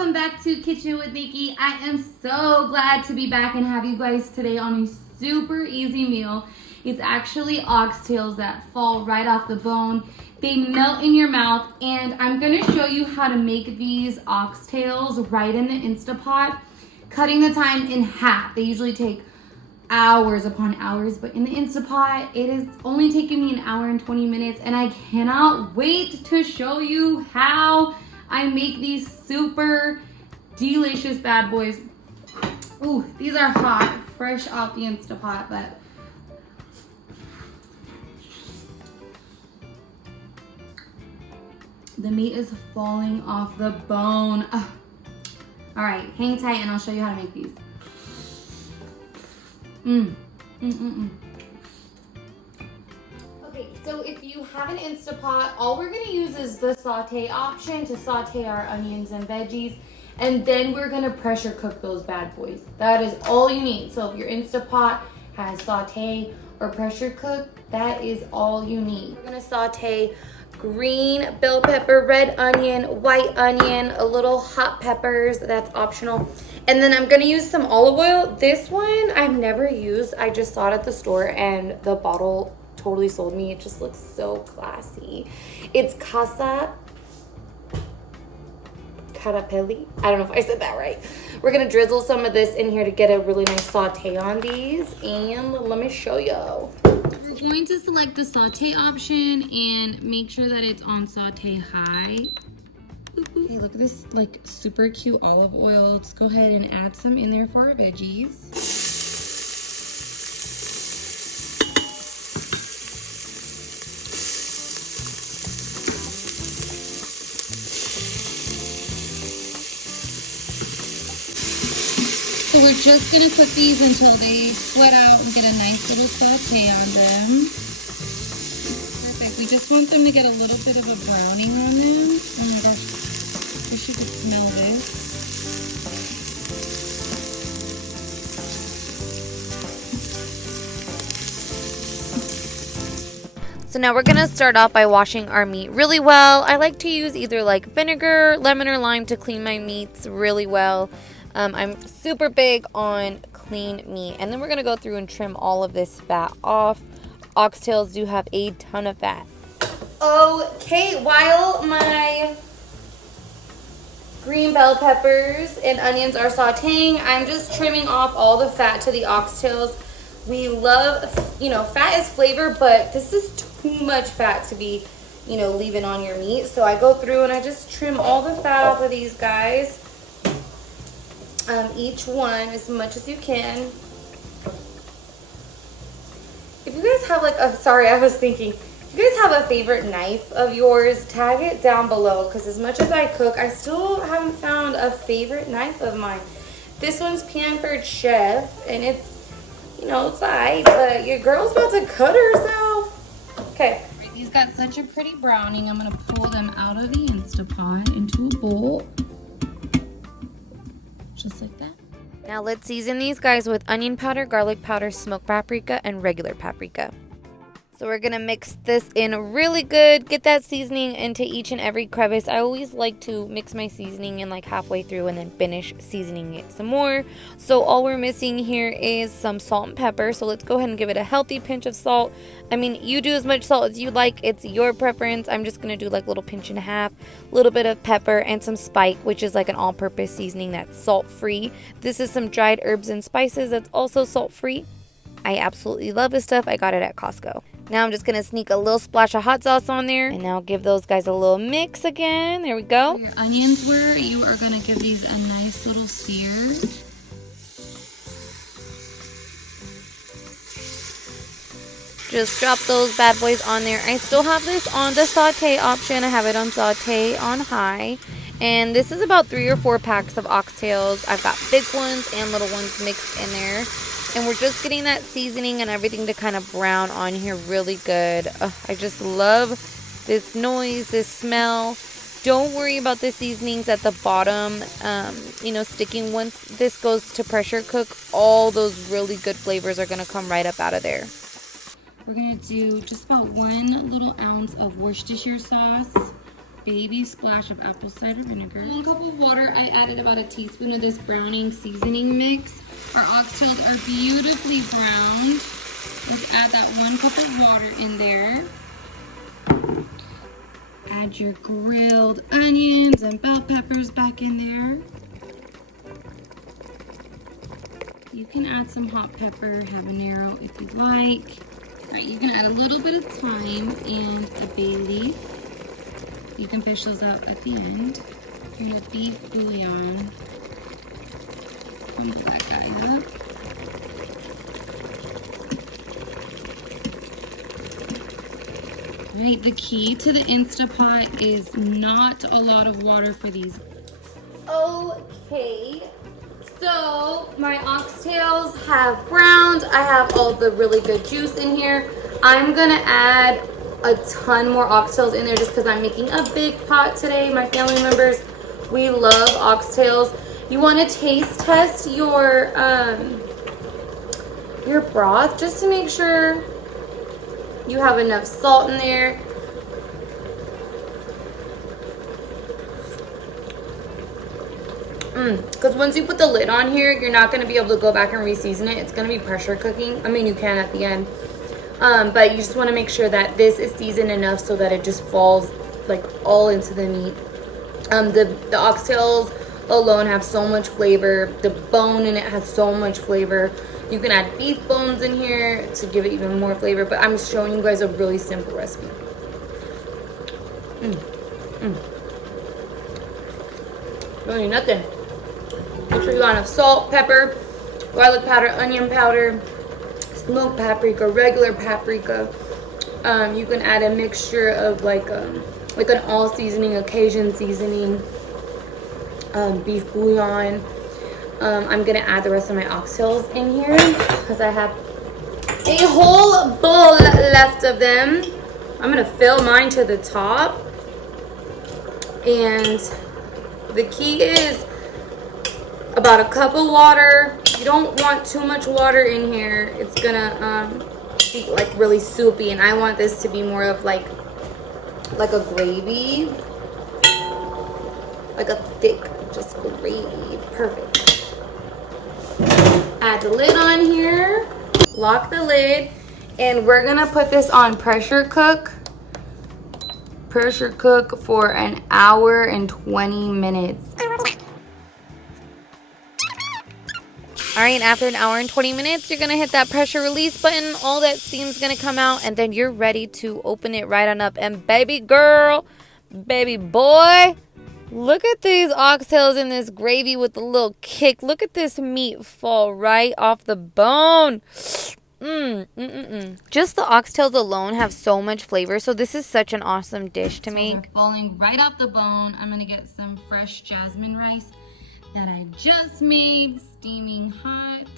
welcome back to Kitchen with Nikki. I am so glad to be back and have you guys today on a super easy meal. It's actually oxtails that fall right off the bone. They melt in your mouth, and I'm gonna show you how to make these oxtails right in the Instapot, cutting the time in half. They usually take hours upon hours, but in the Instapot, it is only taking me 1 hour and 20 minutes, and I cannot wait to show you how I make these super delicious bad boys. Ooh, these are hot, fresh off the Instapot, but the meat is falling off the bone. Ugh. All right, hang tight and I'll show you how to make these. Okay, so if you have an Instapot, all we're gonna use is the saute option to saute our onions and veggies, and then we're gonna pressure cook those bad boys. That is all you need. So if your Instapot has saute or pressure cook, that is all you need. We're gonna saute green bell pepper, red onion, white onion, a little hot peppers, that's optional. And then I'm gonna use some olive oil. This one I've never used. I just saw it at the store and the bottle totally sold me. It just looks so classy. It's Casa Carapelli. I don't know if I said that right. We're gonna drizzle some of this in here to get a really nice saute on these. And let me show you. We're going to select the saute option and make sure that it's on saute high. Okay, look at this like super cute olive oil. Let's go ahead and add some in there for our veggies. So we're just gonna cook these until they sweat out and get a nice little saute on them. Perfect. We just want them to get a little bit of a browning on them. Oh my gosh, I wish you could smell this. So now we're gonna start off by washing our meat really well. I like to use either like vinegar, lemon, or lime to clean my meats really well. I'm super big on clean meat. And then we're going to go through and trim all of this fat off. Oxtails do have a ton of fat. Okay, while my green bell peppers and onions are sauteing, I'm just trimming off all the fat to the oxtails. We love, fat is flavor, but this is too much fat to be, leaving on your meat. So I go through and I just trim all the fat off of these guys. Each one as much as you can. If you guys have if you guys have a favorite knife of yours, tag it down below, because as much as I cook, I still haven't found a favorite knife of mine. This one's Pampered Chef, and it's, it's alright, but your girl's about to cut herself. Okay, these got such a pretty browning. I'm gonna pull them out of the Instapot into a bowl. Just like that. Now let's season these guys with onion powder, garlic powder, smoked paprika, and regular paprika. So we're going to mix this in really good. Get that seasoning into each and every crevice. I always like to mix my seasoning in like halfway through and then finish seasoning it some more. So all we're missing here is some salt and pepper. So let's go ahead and give it a healthy pinch of salt. I mean, you do as much salt as you like. It's your preference. I'm just going to do like a little pinch and a half, a little bit of pepper, and some spike, which is like an all-purpose seasoning that's salt-free. This is some dried herbs and spices that's also salt-free. I absolutely love this stuff. I got it at Costco. Now I'm just going to sneak a little splash of hot sauce on there. And now give those guys a little mix again. There we go. Where your onions were, you are going to give these a nice little sear. Just drop those bad boys on there. I still have this on the saute option. I have it on saute on high. And this is about 3 or 4 packs of oxtails. I've got big ones and little ones mixed in there. And we're just getting that seasoning and everything to kind of brown on here really good. I just love this noise, this smell. Don't worry about the seasonings at the bottom, sticking. Once this goes to pressure cook, all those really good flavors are going to come right up out of there. We're going to do just about 1 little ounce of Worcestershire sauce. baby splash of apple cider vinegar. 1 cup of water. I added about a teaspoon of this browning seasoning mix. Our oxtails are beautifully browned. Let's add that 1 cup of water in there. Add your grilled onions and bell peppers back in there. You can add some hot pepper, habanero if you'd like. All right, you can add a little bit of thyme and a bay leaf. You can fish those out at the end. And the beef bouillon. Crumble that guy up. All right, the key to the Instapot is not a lot of water for these. Okay. So my oxtails have browned. I have all the really good juice in here. I'm gonna add a ton more oxtails in there just because I'm making a big pot today. My family members, we love oxtails. You want to taste test your broth just to make sure you have enough salt in there. Because once you put the lid on here, you're not going to be able to go back and re-season it. It's going to be pressure cooking. I mean, you can at the end. But you just want to make sure that this is seasoned enough so that it just falls like all into the meat. The oxtails alone have so much flavor. The bone in it has so much flavor. You can add beef bones in here to give it even more flavor. But I'm showing you guys a really simple recipe. Really nothing. Make sure you got enough salt, pepper, garlic powder, onion powder, smoked paprika, regular paprika. You can add a mixture of like an all seasoning, a Cajun seasoning, beef bouillon. I'm gonna add the rest of my oxtails in here because I have a whole bowl left of them. I'm gonna fill mine to the top, and the key is about a cup of water. You don't want too much water in here. It's gonna be like really soupy, and I want this to be more of like a gravy, like a thick just gravy. Perfect. Add the lid on here, lock the lid, and we're gonna put this on pressure cook for an hour and 20 minutes. All right, after an hour and 20 minutes, you're gonna hit that pressure release button. All that steam's gonna come out, and then you're ready to open it right on up. And baby girl, baby boy, look at these oxtails in this gravy with a little kick. Look at this meat fall right off the bone. Just the oxtails alone have so much flavor, so this is such an awesome dish to make. They're falling right off the bone. I'm gonna get some fresh jasmine rice that I just made, steaming hot.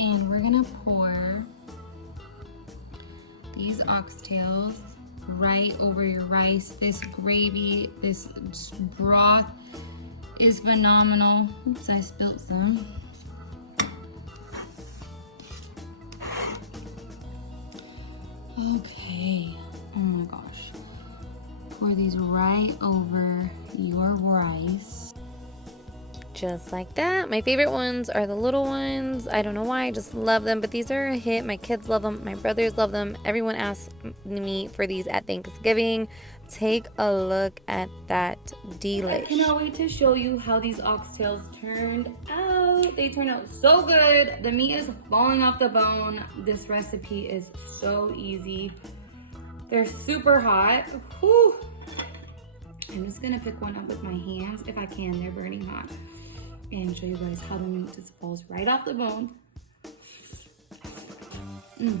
And we're gonna pour these oxtails right over your rice. This gravy, this broth is phenomenal. Oops, I spilled some. Okay, oh my gosh. Pour these right over your rice. Just like that. My favorite ones are the little ones. I don't know why, I just love them, but these are a hit. My kids love them, my brothers love them. Everyone asks me for these at Thanksgiving. Take a look at that delish. I cannot wait to show you how these oxtails turned out. They turned out so good. The meat is falling off the bone. This recipe is so easy. They're super hot. Whew. I'm just gonna pick one up with my hands if I can. They're burning hot. And show you guys how the meat just falls right off the bone. You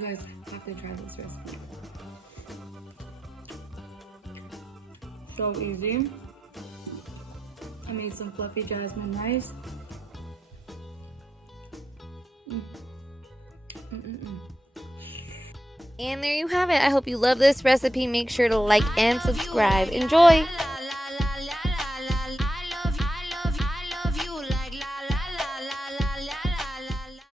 guys have to try this recipe. So easy. I made some fluffy jasmine rice. And there you have it. I hope you love this recipe. Make sure to like and subscribe. Enjoy!